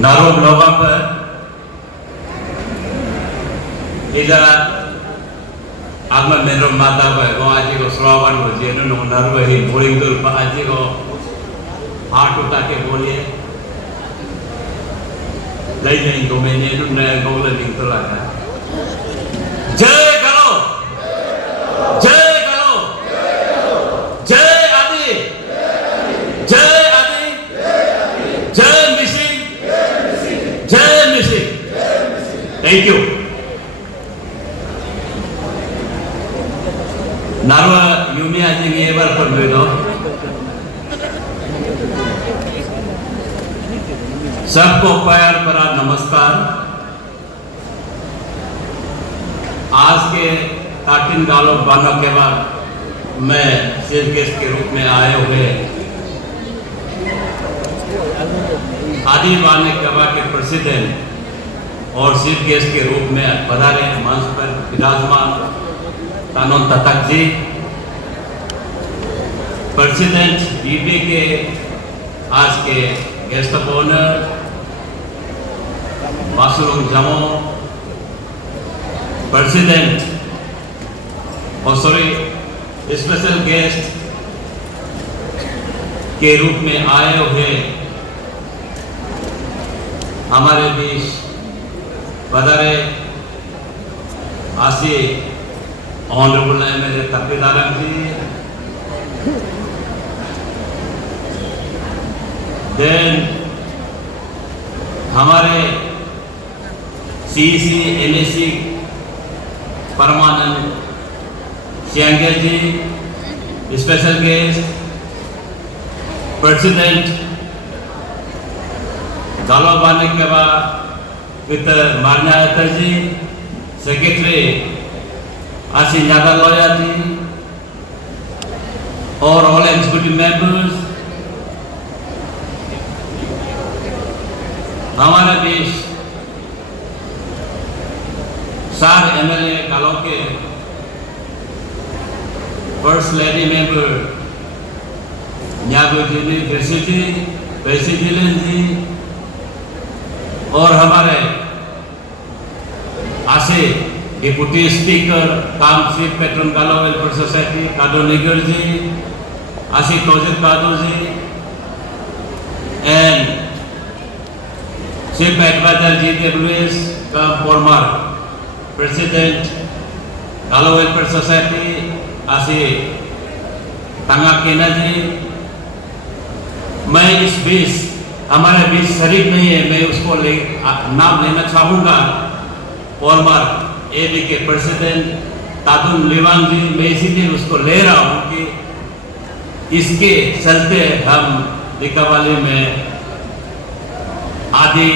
Naruh loba per ila agma menro mata ba go aji ko srawan ho je no naruh hi boring dur pa aji ko हाथ उठा के बोलिए नहीं नहीं तो मैंने उन्हें गौल लिंक तो लगा जय करो जय करो जय आदि जय आदि जय मिसिंग जय मिसिंग थैंक यू नारुआ यूमी आजी ये बार पर मिलो सबको प्यार भरा नमस्कार। आज के ताकिन गालो बानो के बाद मैं चीफ गेस्ट के रूप में आए हुए आदि बाने कबा के प्रेसिडेंट और चीफ गेस्ट के रूप में पधारे मंच पर विराजमान तानोन ततक जी, प्रेसिडेंट बीबी के आज के guest of honour Basulung Jamo, President, special guest के रूप में आए हुए हमारे बीच पधारे आसी honourable MLA Takbidaram ji, then हमारे CC NAC Paramanand Siyange ji, special guest president Galo Bane के बाद वित मान्या जी, सेक्रेटरी आशी नागा लॉया जी और ऑल एग्जीक्यूटिव मेंबर्स, हमारे बीच सार एमएलए गालों के फर्स्ट लेडी मेंबर न्यागोजिनी गिरसिटी बेसिजिलन जी और हमारे आसे डिप्टी स्पीकर काम चीफ पेट्रन गालो वेलफेयर सोसाइटी कादो निगर जी, आशी तौजिद कादो जी एंड चीफ एडवाइजर जी के लुइस का फॉर्मर प्रेसिडेंट गालो वेलफेयर सोसाइटी आशी तंगा केना जी। मैं इस बीच हमारे बीच शरीक नहीं है, मैं उसको नाम लेना चाहूँगा। फॉर्मर एबी के प्रेसिडेंट तादुम लिवांग जी, मैं इसीलिए उसको ले रहा हूँ कि इसके चलते हम दिकावाली में आदि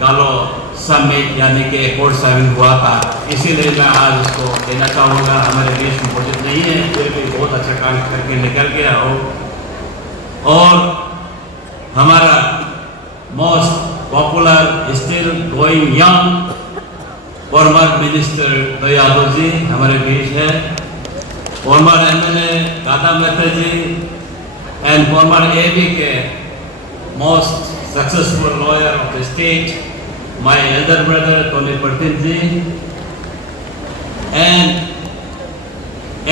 गालो समिट यानी कि एक और सेवन हुआ था, इसीलिए मैं आज उसको देना चाहूँगा। हमारे देश में मौजूद नहीं है, फिर भी बहुत अच्छा काम करके निकल गया हो। और हमारा most popular still going young former minister दयादव जी हमारे बीच है, former MLA Dada Mehta ji and former AB के most successful lawyer of the state my elder brother Tony Pertin ji and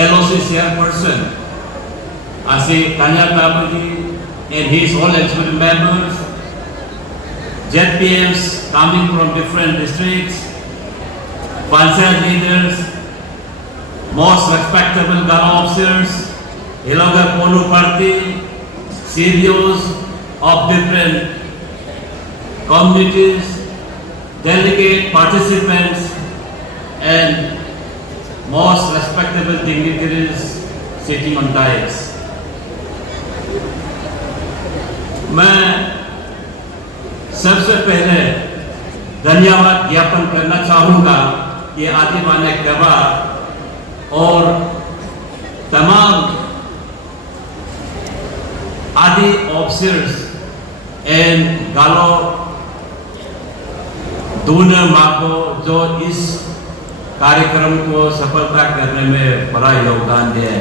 LOC chairperson Asif Tanya Tabu ji and his all executive members, ZPMs coming from different districts, Panchayat leaders, most respectable Garo officers, Hiloga Polu Party, CEOs of different communities, delegate participants and most respectable dignitaries sitting on dais. मैं सबसे पहले धन्यवाद ज्ञापन करना चाहूँगा कि आदिवाने गवा और तमाम आदि ऑफिसर्स एंड गालो दोनों माँ को जो इस कार्यक्रम को सफलता करने में बड़ा योगदान दिया है।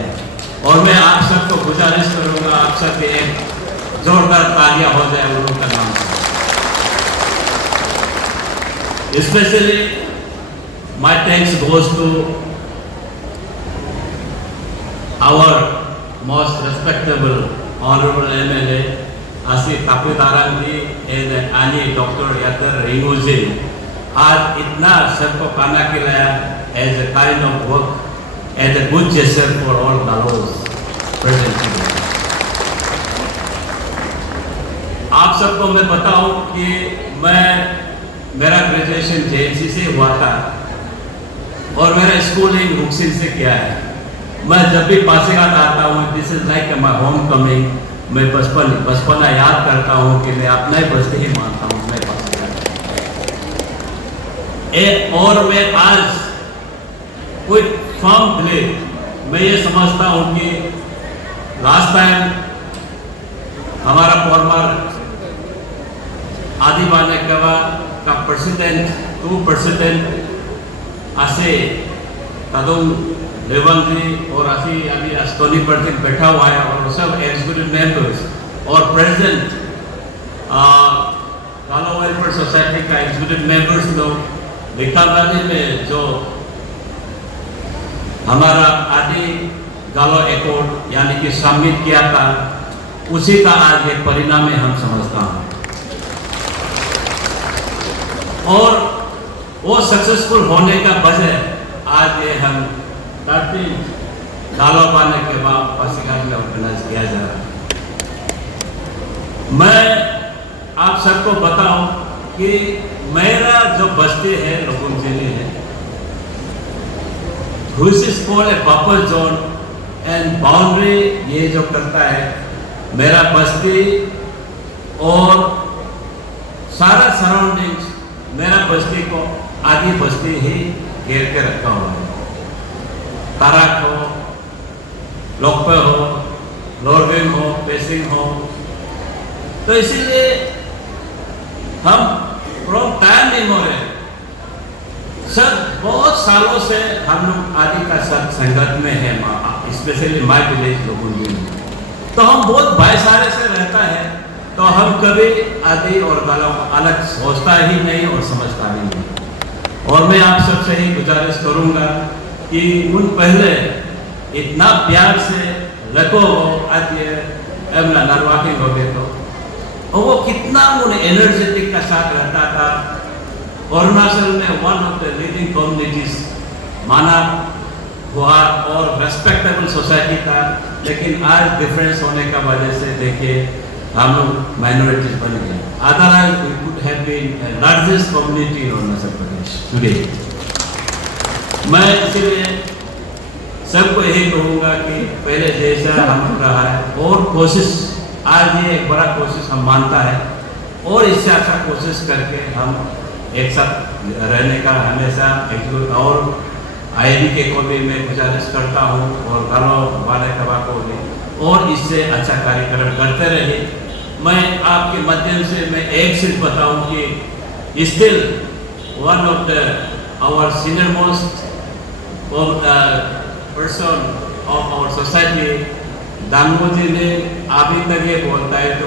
और मैं आप सबको गुजारिश करूँगा, आप सब एक जोरदार तालियां हो जाए उन लोगों का नाम। Especially my thanks goes to our most respectable honorable MLA Asif Tapidaran ji and Ani Dr. Yatar Ringu ji. आज इतना सबको खाना खिलाया as a kind of work, as a good gesture for all Galos present here. आप सबको मैं बताऊं कि मेरा ग्रेजुएशन JNC से हुआ था और मेरा स्कूलिंग रुकसिन से किया है। मैं जब भी पासीघाट आता हूँ, this is like my home coming. मैं बचपना याद करता हूँ कि मैं अपना ही बस्ती ही मानता हूँ मैं पासीघाट। और मैं आज कोई फॉर्म डिले मैं ये समझता हूँ कि लास्ट टाइम हमारा फॉर्मर आदिवाने का प्रेसिडेंट 2% असे तदुम रेवंत जी और असी अभी अस्तोनी पर बैठा हुआ है और सब एग्जीक्यूटिव मेंबर्स और प्रेसिडेंट गालो वेलफेयर सोसाइटी का एग्जीक्यूटिव मेंबर्स लोग लिखाबाजी में जो हमारा आदि गालो एकॉर्ड यानी कि सबमिट किया था उसी का आज एक परिणाम है हम समझता हूँ और वो सक्सेसफुल होने का वजह आज ये हम 13 गालो पाने के बाद पासीघाट में ऑर्गेनाइज किया जा रहा है। मैं आप सबको बताऊं कि मेरा जो बस्ती है लोगों जिले है which is called a buffer zone and boundary ये जो करता है मेरा बस्ती और सारा सराउंडिंग्स मेरा बस्ती को आदि बस्ती ही घेर के रखा हुआ है। ताराक हो, लोकपे हो, लोरविंग हो, पेसिंग हो, तो इसीलिए हम फ्रॉम टाइम मेमोरियल सर बहुत सालों से हम लोग आदि का सब संगत में है, स्पेशली माय विलेज लोगों में तो हम बहुत भाईचारे से रहता है तो हम कभी आदि और गालों अलग सोचता ही नहीं और समझता ही नहीं। और मैं आप सबसे ही गुजारिश करूंगा कि उन पहले इतना प्यार से रखो आज ये एमना नरवाकिंग हो गए तो और वो कितना उन एनर्जेटिक का साथ रहता था। अरुणाचल में one of the leading communities माना हुआ और रेस्पेक्टेबल सोसाइटी था, लेकिन आज डिफरेंस होने का वजह से देखिए हम लोग माइनॉरिटीज बन गए। Otherwise we could have been largest community in Arunachal Pradesh today. मैं इसलिए सबको यही कहूँगा कि पहले जैसा हम रहा है और कोशिश आज ये एक बड़ा कोशिश हम मानता है और इससे अच्छा कोशिश करके हम एक साथ रहने का हमेशा और आईडी के को भी मैं गुजारिश करता हूँ और गालो वाले कबा को भी और इससे अच्छा कार्यक्रम करते रहे। मैं आपके माध्यम से मैं एक चीज बताऊं कि still one of the our senior most person of our society Dango ji ने अभी तक ये बोलता है तो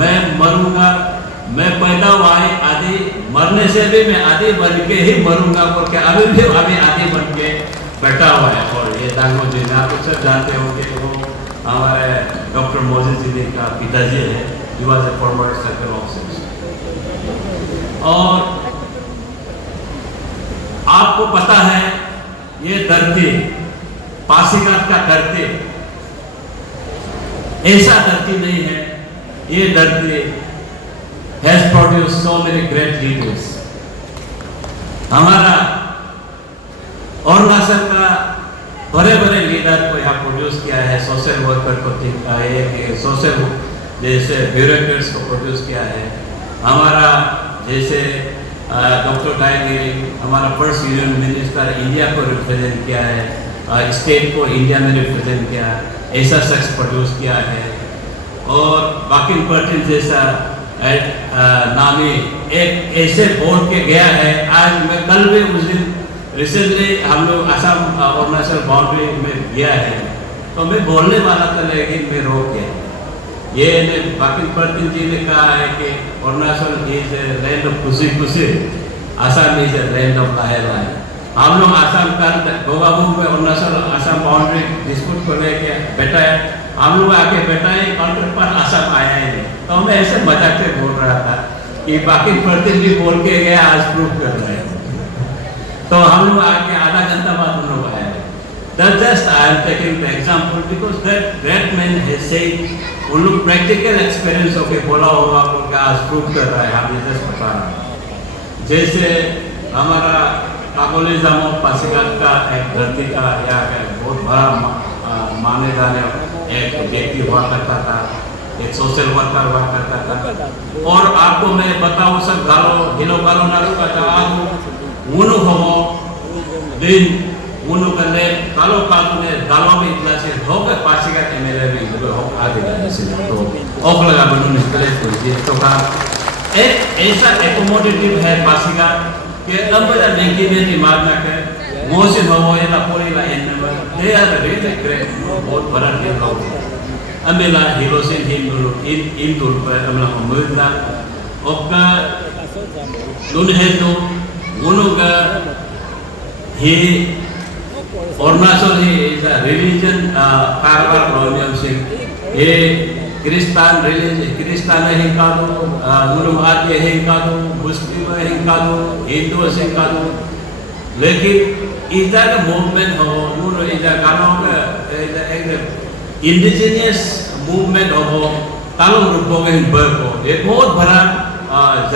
मैं मरूंगा, मैं पैदा हुआ है आदि, मरने से भी मैं आदि बन के ही मरूंगा करके अभी भी आदि बन के बैठा हुआ है। और ये दांगो जी ने आप सब जानते होंगे कि वो हमारे डॉक्टर मोजी जी का पिताजी है, he was a former circle officer। और आपको पता है ये धरती पासीघाट का धरती ऐसा धरती नहीं है, ये धरती has produced so many great leaders। हमारा अरुणाचल का बड़े बड़े लीडर को यहाँ प्रोड्यूस किया है, सोशल वर्कर को सोशल जैसे ब्यूरोक्रेट्स को प्रोड्यूस किया है। हमारा जैसे डॉक्टर डायगिरी हमारा फर्स्ट यूनियन मिनिस्टर इंडिया को रिप्रेजेंट किया है, स्टेट को इंडिया में रिप्रेजेंट किया, ऐसा शख्स प्रोड्यूस किया है। और बाकिन पर्टिन जैसा नामी एक ऐसे बोल के गया है। आज मैं कल भी उस दिन रिसेंटली हम लोग असम अरुणाचल बाउंड्री में गया है तो मैं बोलने वाला था लेकिन मैं रोक गया। ये बाकिन पर्टिन जी ने कहा है कि अरुणाचल इज लैंड ऑफ खुशी खुशी Assam is a land of lion. हम लोग आसाम का गोगाबू में अरुणाचल आसाम बाउंड्री डिस्प्यूट को लेके बैठा है, हम लोग आके बैठा है काउंटर पर आसाम आया ही नहीं, तो हमें ऐसे मजाक से बोल रहा था कि बाकी प्रति भी बोल के गया आज प्रूफ कर रहे हैं, तो हम लोग आके आधा घंटा बाद हम लोग आए। That's just I am taking the example because that man has said उन लोग प्रैक्टिकल एक्सपीरियंस होके बोला होगा उनका आज प्रूफ कर रहा है, हम ये जस्ट बता रहे हैं। जैसे हमारा काबुली जामो पासीघाट का एक धरती का या बहुत बड़ा माने जाने एक व्यक्ति हुआ करता था, एक सोशल वर्कर हुआ करता था, और आपको मैं बताऊं सब गालो हिलो गालो नालू का जवाब उनु हो दिन उनु करने गालो कालू ने गालो में इतना से होकर पासीघाट एमएलए में जो हो आगे जाने से तो ओख लगा बनूं निकले तो का एक ऐसा एकोमोडेटिव है पासीघाट के अंबेला बेंकी में दिमाग ना के मोशन हो ये ना पूरी ला इन में दे आर रियली ग्रेट बहुत बड़ा डील हो अंबेला हिलोसिन हिंदू इन दूर पर हमला मुद्दा ओका दुन है तो उनुगा ही अरुणाचल ही इज अ रिलीजन कारवार कॉलोनियल सिंह ये क्रिस्तान रिलीजन क्रिस्तान है का दो मुस्लिम आदि है का दो मुस्लिम है का दो हिंदू है का दो, लेकिन इधर मूवमेंट हो उन इधर गालों का एक इंडिजिनियस मूवमेंट हो तालुक रूपों के बर्को ये बहुत बड़ा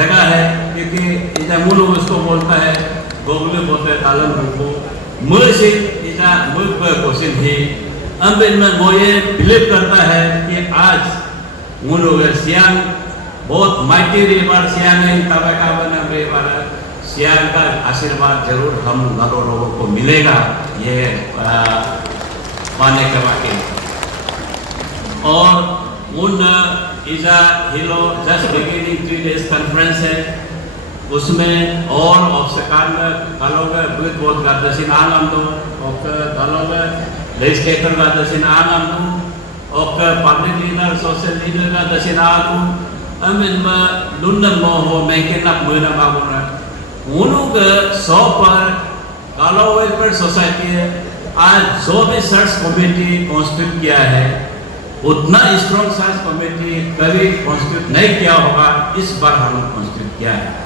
जगह है क्योंकि इधर मुल्क उसको बोलता है गोगले बोलते हैं तालुक रूपों मुझे इधर मुल्क बर्को से भी अंबिन में वो ये बिलीव करता है कि आज मुनुगर सियांग बहुत माइटी रिवर सियांग है तबे का बना रिवर सियांग का आशीर्वाद जरूर हम घरों लोगों को मिलेगा, ये माने के वाकई। और उन इजा हिलो जस्ट बिगिनिंग 3 days कॉन्फ्रेंस है उसमें और ऑब्स्टिकल गालोगे बुत बहुत करते सिन आलम तो और गालोगे लेजिस्लेटर का दसिन आलम तो और पब्लिक लीडर सोशल लीडर का दसिन आलम अमिन में लुन्नम मोह में के नब मुना बाबुना उन्हों के 100 पर गालो वेलफेयर सोसाइटी आज जो भी सर्च कमेटी कॉन्स्टिट्यूट किया है उतना स्ट्रॉन्ग सर्च कमेटी कभी कॉन्स्टिट्यूट नहीं किया होगा, इस बार हम कॉन्स्टिट्यूट किया है।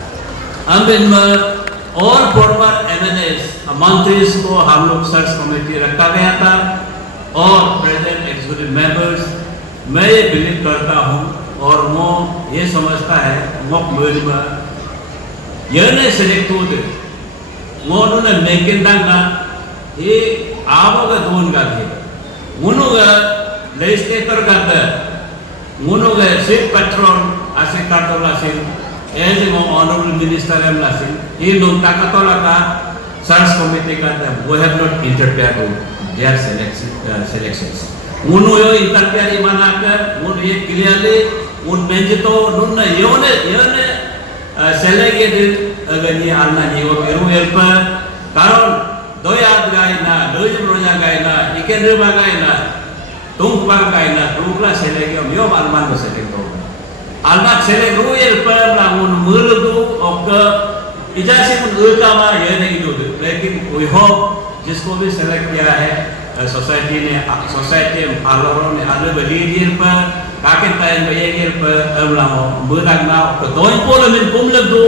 हम इनमें और फॉर्मर एमएनएस मंत्रीज को हम लोग सर्च कमेटी रखा गया था और प्रेजेंट एग्जीक्यूटिव मेंबर्स मैं ये बिलीव करता हूँ और वो ये समझता है वो मेरे में यह नहीं सेलेक्ट हो गए वो उन्होंने मेकिंग डांगा ये आवो का दोन का थे उन्होंने लेजिस्लेटर का था उन्होंने सिर्फ पेट्रोल ऐसे काटोला से ऐसे वो ऑनरेबल मिनिस्टर है लासिन ये लोग ताकतोला का सर्च कमेटी का था वो have not interfere to their selections उन्होंने इंटरफेयर इमाना कर उन ये क्लियरली उन मेंजे तो उन्होंने योने सेलेक्टेड अगर ये आलना ये वो करूँ एक पर कारण दो याद गाय ना दो जब रोजा गाय ना इकेंद्र में गाय ना तुम पर गाय ना तुमला सेलेक्ट हम यो मालूमान को सेलेक्ट होगा almat selek ruil per lamun muludu ok इजाज़त उल्कामा ये नहीं दो, लेकिन we hope जिसको भी सेलेक्ट किया है सोसाइटी ने आलोरों ने आलो बलीदिर पर काकें तायन बयेगिर पर अमलाहो बुदागना कतोई पोलमिन पुमलक दो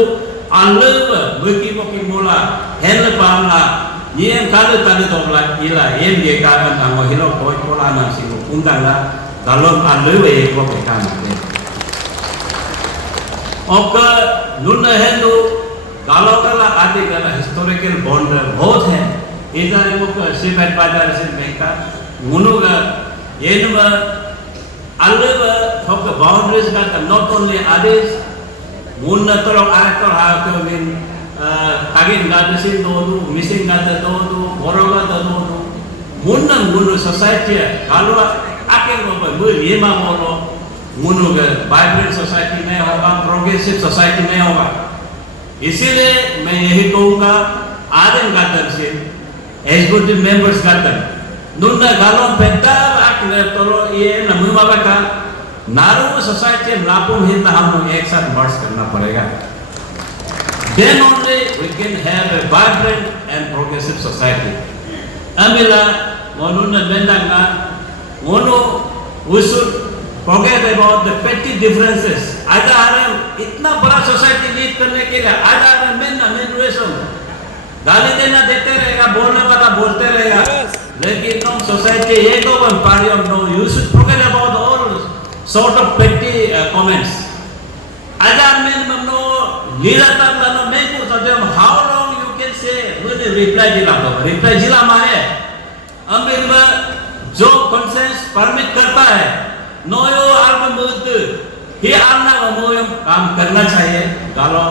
आलो बकी बकी मोला हेल पामला ये काले ताले दोगला इला ये ये कारण अंगो हिलो कोई पोला नसी उंदाला दालों आलो बयेग बकी काम ओके नुन हेलो गालों का ला आदि का ला हिस्टोरिकल बॉन्ड बहुत है इधर वो सिर्फ बाजार से महंगा मुनुगा ये नुमा अलग फक बाउंड्रीज का तो नॉट ओनली आदिस मुन तो लोग आए तो हाँ तो मिन कागिन गाते सिंह दो मिसिंग गाते दो बोरोगा दो मुन सोसाइटी गालों आके वो पर ये मामलो मुनुगा वाइब्रेंट सोसाइटी नहीं होगा, प्रोग्रेसिव सोसाइटी नहीं होगा। इसीलिए मैं यही कहूँगा आदम गातर से एग्जीक्यूटिव मेंबर्स गातर नुन्ना गालों पेंटा आके तो ये नमूना वाला का नारू सोसाइटी लापुम हिंदा हम लोग एक साथ मर्ज करना पड़ेगा। then only we can have a vibrant and progressive society. Amila monuna mendanga mono we should forget about the petty differences. आज हम इतना बड़ा सोसाइटी लीड करने के लिए आज हम मेन गाली देना देते रहेगा, बोलने वाला बोलते रहेगा, लेकिन no society ये तो one party of no. You should forget about all sort of petty comments. आज हम no लीला तक ना मैं कुछ तो how long you can say मुझे reply जिला मारे हम जो conscience permit करता है no यो आर्म मुद्द ही आना वो काम करना चाहिए गालो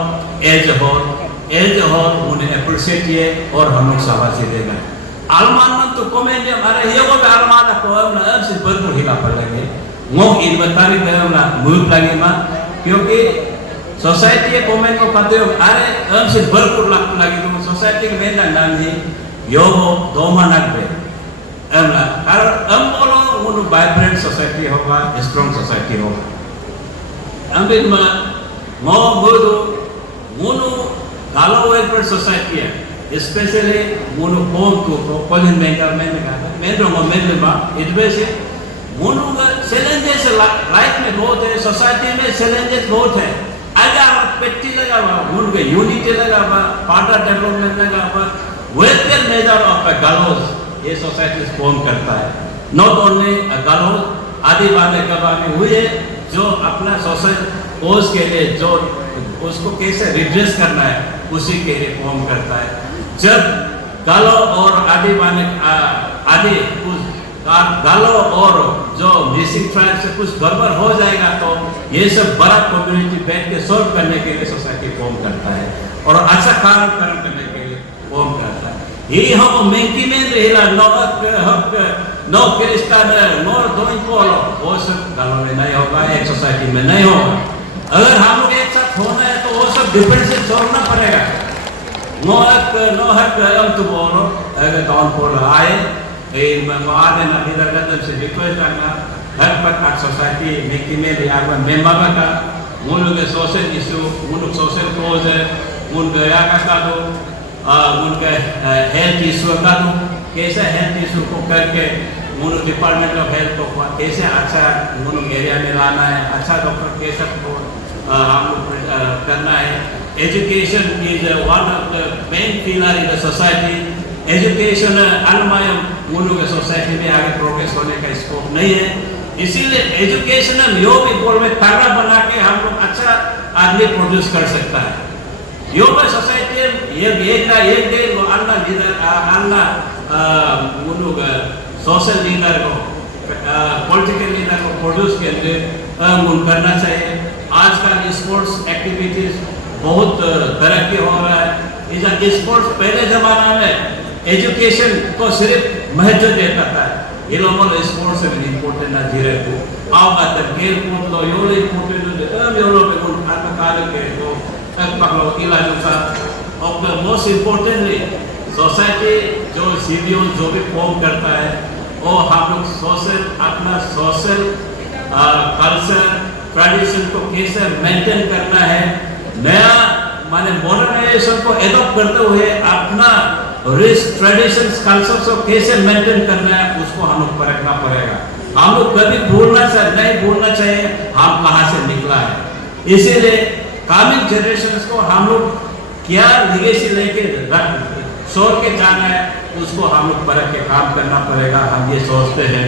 एज होल उन्हें अप्रिशिएट किए और हम लोग शाबाशी देगा आलमान तो कमेंट हमारे ये वो आलमान को हम ना अब से बरपुर हिला पड़ लगे वो इन बताने के हम ना मूव लगे मां क्योंकि सोसाइटी के कमेंट को पढ़ते हो अरे अब से बरपुर लगे तो सोसाइटी के मेन नाम ही योगो दोमा नगरे हम ना हम बोलो उन वाइब्रेंट सोसाइटी होगा स्ट्रॉन्ग सोसाइटी होगा हम भी मो मुनु गालो वेलफेयर सोसाइटी है especially मुनु होम को कॉलिंग बैंकर में कहा मैं तो मां इधर से मुनु का चैलेंजेस लाइफ में बहुत है सोसाइटी में चैलेंजेस बहुत है अगर पेटी लगा हुआ मुनु का यूनिटी लगा हुआ पार्टनर डेवलपमेंट लगा हुआ वेलफेयर मेजर ऑफ गालोज ये सोसाइटी फॉर्म करता है नॉट ओनली गालोज आदि बातें कबामी हुए जो अपना सोशल कोज के लिए जो उसको कैसे रिड्रेस करना है उसी के लिए फॉर्म करता है जब गालो और आदि गालो और जो मिसिंग ट्राइब से कुछ गड़बड़ हो जाएगा तो ये सब बड़ा कम्युनिटी बैठ के सॉल्व करने के लिए सोसाइटी फॉर्म करता है और अच्छा काम करने के लिए फॉर्म करता है यही हम मेंकी में रहेला नो क्रिस्टन नो दोइन पोलो वो सब गालों में नहीं होगा एक सोसाइटी में नहीं होगा अगर हम लोग एक साथ होना है तो वो सब डिफरेंसेस छोड़ना पड़ेगा नो हक हम तो बोलो अगर टाउन पोलो आए आने ना इधर कदम से रिक्वेस्ट करना हर प्रकार सोसाइटी मेंकी में रियागवा मेंबर का मुनु के सोशल इशू मुनु सोशल कोज है मुन गया का दो उनके हेल्थ इशू का तो कैसे हेल्थ इशू को करके मुनु डिपार्टमेंट ऑफ हेल्थ को कैसे अच्छा मुनु एरिया में लाना है अच्छा डॉक्टर कैसे को हम लोग करना है education is one of the main pillar in the society education अनमय मुनु के सोसाइटी में आगे प्रोग्रेस होने का स्कोप नहीं है इसीलिए एजुकेशनल यो भी बोल में तारा बना के हम लोग अच्छा आदमी प्रोड्यूस कर सकता है योगा सोसाइटी एक डे वो अन्ना लीडर अन्ना मुनुग सोशल लीडर को पॉलिटिकल लीडर को प्रोड्यूस करके मुन करना चाहिए आजकल स्पोर्ट्स एक्टिविटीज बहुत तरक्की हो रहा है इस स्पोर्ट्स पहले जमाना में एजुकेशन को सिर्फ महत्व देता था ये लोगों ने स्पोर्ट्स में इम्पोर्टेंट ना धीरे को आओ आते खेल कूद लो यो इम्पोर्टेंट यो लोग पे कुछ आत्मकाल के तो पकड़ो इलाज का और मोस्ट इम्पोर्टेंटली सोसाइटी जो सीडीओ जो भी फॉर्म करता है वो हम लोग सोशल अपना सोशल कल्चर ट्रेडिशन को कैसे मेंटेन करना है नया माने मॉडर्नाइजेशन को एडॉप्ट करते हुए अपना रिच ट्रेडिशंस कल्चर को कैसे मेंटेन करना है उसको हम लोग परखना पड़ेगा हम लोग कभी नहीं भूलना चाहिए हम कहाँ से निकला है इसीलिए कमिंग जनरेशंस को हम लोग क्या लिगेसी लेके छोड़ के जाना है उसको हम लोग परख के काम करना पड़ेगा हम ये सोचते हैं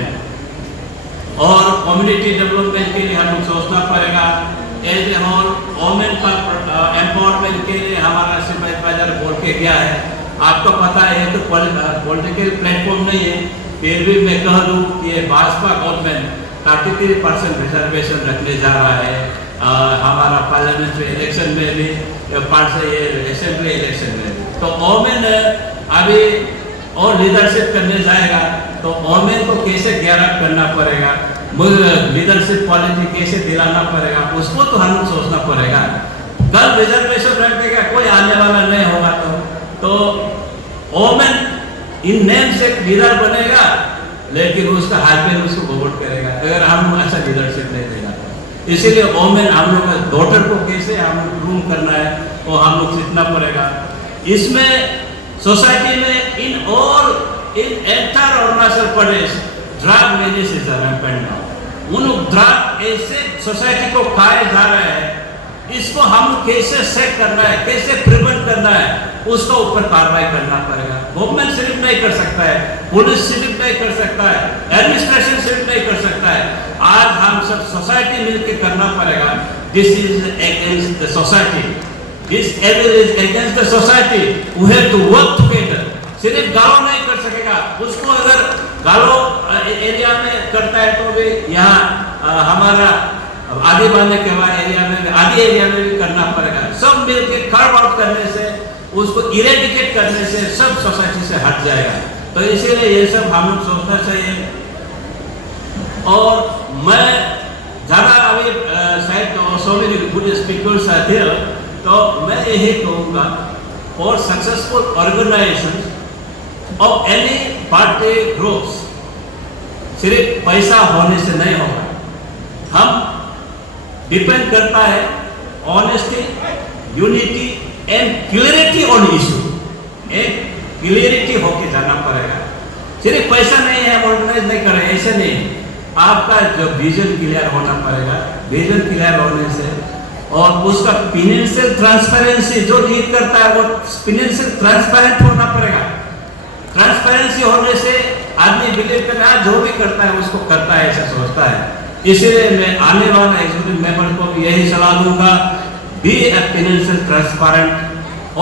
और कम्युनिटी डेवलपमेंट के लिए हम लोग सोचना पड़ेगा एज ए होल वोमेन का एम्पावरमेंट के लिए हमारा सुपरवाइजर बोल के गया है आपको पता है ये तो पॉलिटिकल प्लेटफॉर्म नहीं है फिर भी मैं कह दूँ कि ये भाजपा गवर्नमेंट 33% रिजर्वेशन रखने जा रहा है हमारा पार्लियामेंट्री इलेक्शन में भी असेंबली इलेक्शन में भी तो वोमेन अभी और लीडरशिप करने जाएगा तो वोमेन को कैसे गैरअप करना पड़ेगा लीडरशिप क्वालिटी कैसे दिलाना पड़ेगा उसको तो हम सोचना पड़ेगा कल रिजर्वेशन रखने का कोई आने वाला नहीं होगा तो वोमेन इन नेम से लीडर बनेगा लेकिन उसका हस्बैंड उसको वोट करेगा अगर हम अच्छा लीडरशिप नहीं देगा इसीलिए वोमेन हम लोग का डॉटर को कैसे हम लोग ग्रूम करना है वो हम लोग सीखना पड़ेगा। इसमें सोसाइटी में in entire Arunachal Pradesh drug manage is rampant now. उन ड्रग ऐसे सोसाइटी को खाए जा रहे हैं, इसको हम कैसे सेट करना है, कैसे प्रिवेंट करना है, उसका ऊपर कार्रवाई करना पड़ेगा। गवर्नमेंट सिर्फ नहीं कर सकता है, पुलिस सिर्फ नहीं कर सकता है, एडमिनिस्ट्रेशन सिर्फ नहीं कर सकता है, आज हम सब सोसाइटी मिलकर करना पड़ेगा। This is against the society, this evil is against the society, we have to work together. सिर्फ गाँव नहीं कर सकेगा, उसको अगर गाँव एरिया में करता है तो भी यहाँ हमारा आदि बांधे के एरिया में, आदि एरिया में भी करना पड़ेगा। सब मिलके कार्व आउट करने से, उसको इरेडिकेट करने से सब सोसाइटी से हट जाएगा। तो इसीलिए ये सब हम लोग सोचना चाहिए। और मैं ज़्यादा अभी शायद so many good speakers are there, तो मैं यही कहूँगा for successful organisation of any party groups सिर्फ पैसा होने से नहीं होगा। हम डिपेंड करता है honesty, unity and clarity on issue. एक क्लियरिटी होके जाना पड़ेगा। सिर्फ पैसा नहीं है, ऑर्गेनाइज नहीं करें, ऐसे नहीं। आपका जो विजन क्लियर होना पड़ेगा, विजन क्लियर होने से, और उसका फाइनेंशियल ट्रांसपेरेंसी जो लीड करता है वो फाइनेंशियल ट्रांसपेरेंट होना पड़ेगा। ट्रांसपेरेंसी होने से आदमी बिलीव करना, जो भी करता है उसको करता है, ऐसा सोचता है। इसलिए मैं आने वाला एग्जीक्यूटिव मेंबर को भी यही सलाह दूंगा, बी ए फाइनेंशियल ट्रांसपेरेंट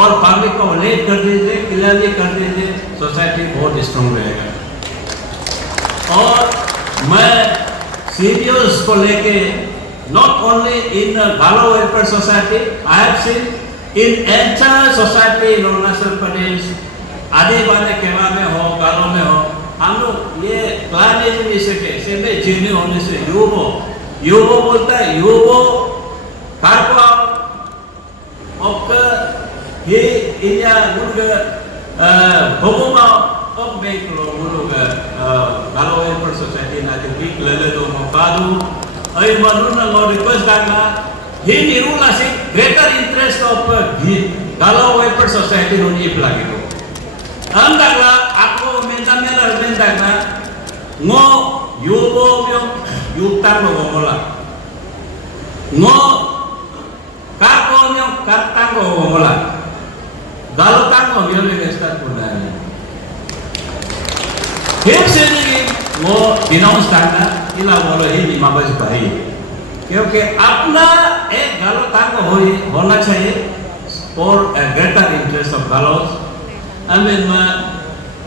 और पब्लिक को लेट कर दीजिए, क्लियरली कर दीजिए, सोसाइटी बहुत स्ट्रॉन्ग रहेगा। और मैं सीरियस को लेके not only in Galo welfare society, I have seen in entire society in Arunachal Pradesh, Adi Bane केवा में हो, गालो में हो, हम लोग ये क्लानेज में से में जीने होने से यूबो बोलता है, यूबो कारको और ये इंडिया गुड भगोमा अब बैंक लोग गालो वेलफेयर सोसाइटी ना जो बिग लेले तो मकादू आई मनुन लो रिक्वेस्ट करना ही निरूला से ग्रेटर इंटरेस्ट ऑफ गालो वेलफेयर सोसाइटी नो इप लगे को अंदरला aku minta ngo yubo myong yutan lo ngola ngo kako myong katang lo ngola galo tango myong ngestar punani hep sendiri ngo dinaus tanna ila bolo hi mabas bhai क्योंकि अपना एक गालो tango होना चाहिए for a greater interest of galos. Amin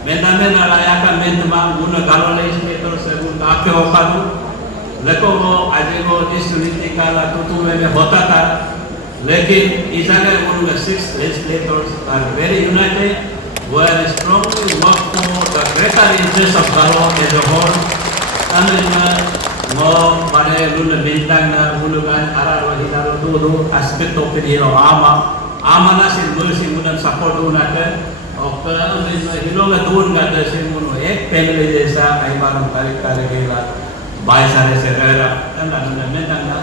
mena layakan memang guna kalau legislator sebut apa opadu leko aje go disuniti kala tutu में होता था, लेकिन इस जगह गए 6 legislators are very united, were strongly work for the greater interest of Galo as a whole. Amin mo pada guna bintang na guna kan arah wahidaro tu aspek topik dia ama nasi bersih guna support guna ke और हिलों का दूर का दर्शन मुनो एक family जैसा कई बार हम कार्य करेगा बाई सारे से रहेगा तंदा में तंदा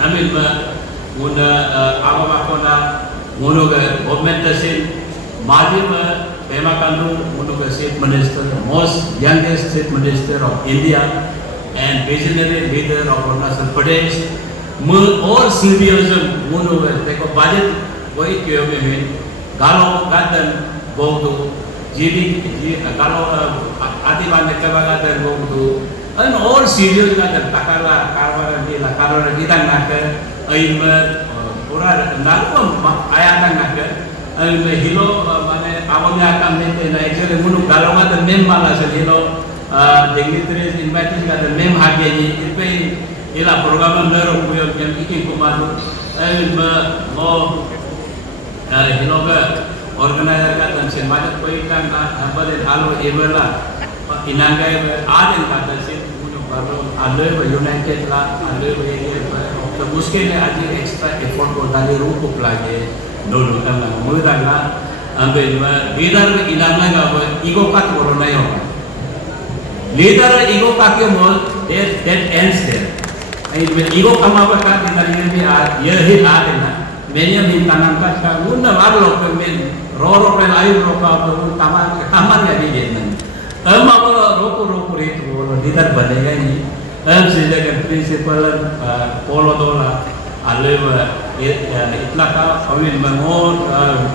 हमें मुना आवा को ना मुनो के गवर्नमेंट दर्शन माजी में पेमा कंदू मुनो के state minister most youngest state minister of India and visionary leader of Arunachal Pradesh और सिम्बियोजम मुनो के देखो बजट वही क्यों में गालो गादन गोदू जीवी गालो आदि बांधे के गादन गोदू अन और सीरियल गादन तकाला कारवार नीला नाके अइम पूरा नाको आयाता नाके अइम हिलो माने आवन्या काम देते ना एक्चुअली मुनु गालो गादन मेम माला से हिलो डिग्निटरीज इनवाइटेड गादन मेम हागे जी इनपे इला प्रोग्राम में नरो कुयो जम इकिन कुमारू अइम मो हिलोगा ऑर्गेनाइजर का तंसे माजत कोई काम का हमारे हालो एवला इनांगे आदन का तंसे मुझे बारो आले व यूनाइटेड ला आले व ये तो उसके लिए आज एक्स्ट्रा एफर्ट को डाले रूप को प्लागे दोनों तंगा मुझे तंगा अबे लीडर इनांगे का वो ईगो का तो रोना ही होगा लीडर ईगो का क्यों मोल that ends there ईगो कमावा का दिनारी में ये ही आदन ना Menya mintanan ka una marlo ke men roro ke air ro ka to taman ya di jenan. Ama ko ro itu lo didar banega ni. Sila ke principal polo dola aleva itla ka kami mangon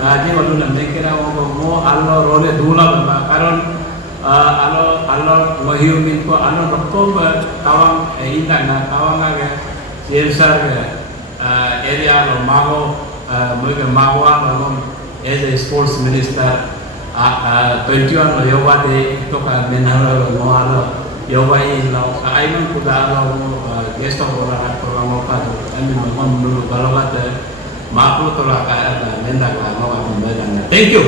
aje walu namne kira mo allo role dula ba karon allo lohiu min ko allo dokko kawang indang kawang aga sensar area lo mago moga magwa lo as a sports minister 21 lo yoga de to ka menhalo lo allo yoga lo aiman kuda lo guest of honor program ka ami mamam dulu kalau kata maaf lo to la ka nenda ka thank you.